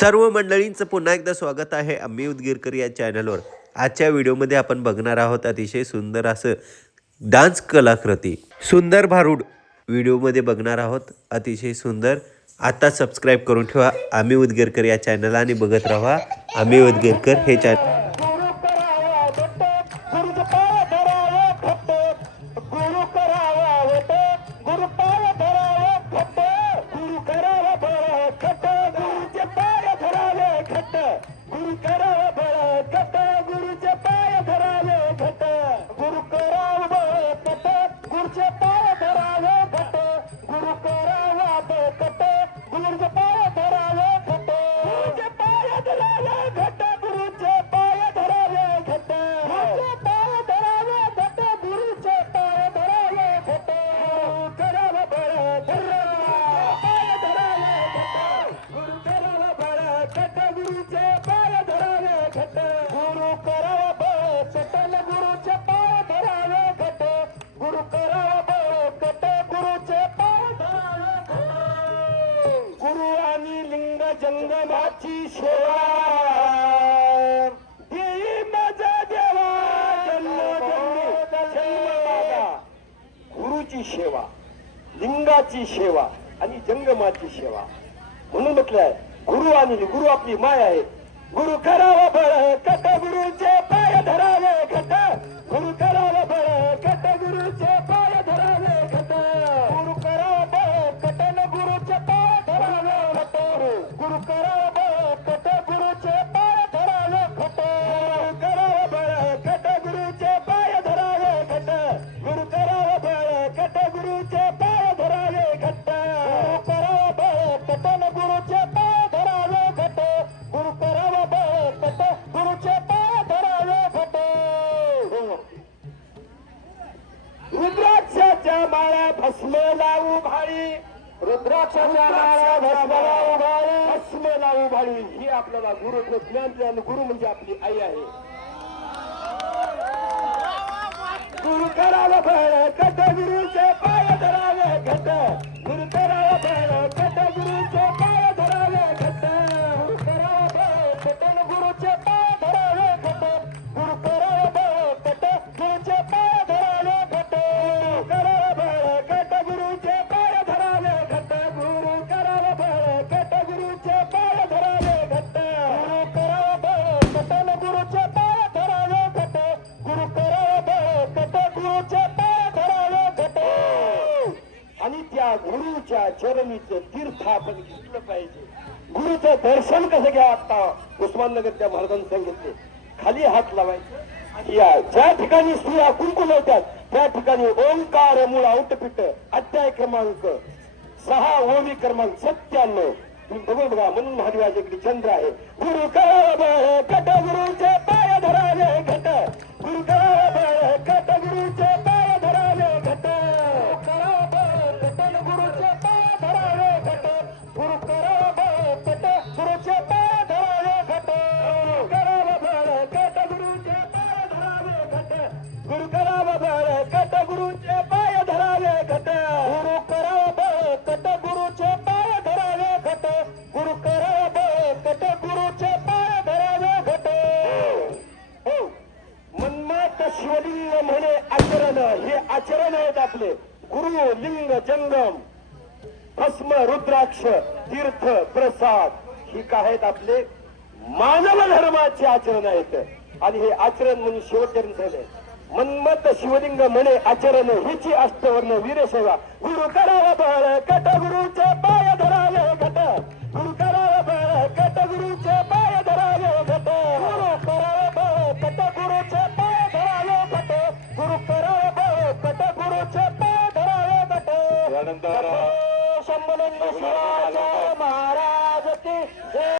सर्व मंडळींचं पुन्हा एकदा स्वागत आहे आम्ही उदगीरकर या चॅनलवर। आजच्या व्हिडिओमध्ये आपण बघणार आहोत अतिशय सुंदर असं डान्स कलाकृती सुंदर भारूड व्हिडिओमध्ये बघणार आहोत। अतिशय सुंदर। आता सबस्क्राइब करून ठेवा आम्ही उदगीरकर या चॅनल आणि बघत राहा आम्ही उदगीरकर हे चॅनल। जंगमाची सेवा देई माझा देवा गुरुची सेवा लिंगाची सेवा आणि जंगमाची सेवा म्हणून म्हटलंय गुरु आणि गुरु आपली माय आहे। गुरु करावा बळ कट गुरुचे पाय धरावे घट गुरु करावा बळ कट गुरुचे पाय धरावे घट गुरु करावा बळ कट न गुरुचे पाय धरावे घट गुरु करावा बळ कट गुरुचे पाय धरावे घट गुरु करावा बळ कट गुरुचे पाय धरावे घट गुरु करावा बळ कट गुरुचे पाय धरावे घट गुरु करावा बळ कट न गुरुचे पाय धरावे घट गुरु करावा बळ कट गुरुचे पाय धरावे घट रुद्राक्षाच्या माळा भस्मेला उभाळी रुद्राक्षाच्या माळा भस्मेला उभाळी भस्मेला उभाळी ही आपल्याला गुरु ज्ञान दिलं। गुरु म्हणजे आपली आई आहे। गुरु करावा बळ कट गुरुचे पाय धरावे घट गुरु करावा बळ कट गुरुचे पाय धरावे घट गुरु करावा बळ कट गुरुचे पाय धरावे घट गुरु करावा बळ कट गुरुचे पाय धरावे घट गुरु करावा बळ कट गुरुचे पाय धरावे घट गुरु करावा बळ कट गुरुचे पाय धरावे घट गुरु करावा बळ कट गुरुचे पाय धरावे घट गुरु करावा बळ कट गुरुचे पाय धरावे घट आणि त्या गुरुच्या चरणीचं तीर्थ आपण घेतलं पाहिजे। गुरुचं दर्शन कसं घ्या आता उस्माननगरच्या महाराजांनी सांगितले खाली हात लावायचे या ज्या ठिकाणी स्त्रिया कुंकू लावतात त्या ठिकाणी ओंकार मूळ औटपीठ अध्याय क्रमांक 6 ओवी क्रमांक 97 तुम्ही बघून बघा म्हणून महादेवाच्याकडे चंद्र आहे। गुरु करावा बळ कट गुरुचे पाय धरावे घट गुरु करावा बळ कट गुरुचे पाय धरावे घट करावा बळ कट गुरुचे पाय धरावे घट गुरु करावा बळ कट गुरुचे पाय धरावे घट करावा बळ कट गुरुचे पाय धरावे घट गुरु करावा बळ कट गुरुचे पाय धरावे घट गुरु करावा बळ कट गुरुचे पाय धरावे घट गुरु करावा बळ कट गुरुचे पाय धरावे घट हो मन्मात शिवलिंग म्हणे आचरण हे आचरण आहेत आपले। गुरु लिंग जंगम भस्म रुद्राक्ष तीर्थ प्रसाद ही काय आहेत आपले मानव धर्माचे आचरण आहेत आणि हे आचरण म्हणून शेवटचरण झाले। मन्मत शिवलिंग म्हणे आचरण हिची अष्टवर्ण वीरसेवा गुरु करावा बळ कट गुरुचे पाय धरावे घट गुरु करावा बळ कट गुरुचे पाय धरावे घट गुरु करावा बळ कट गुरुचे पाय धरावे घट गुरु करावा बळ कट गुरुचे पाय धरावे घट शंभुलिंग शिवाचा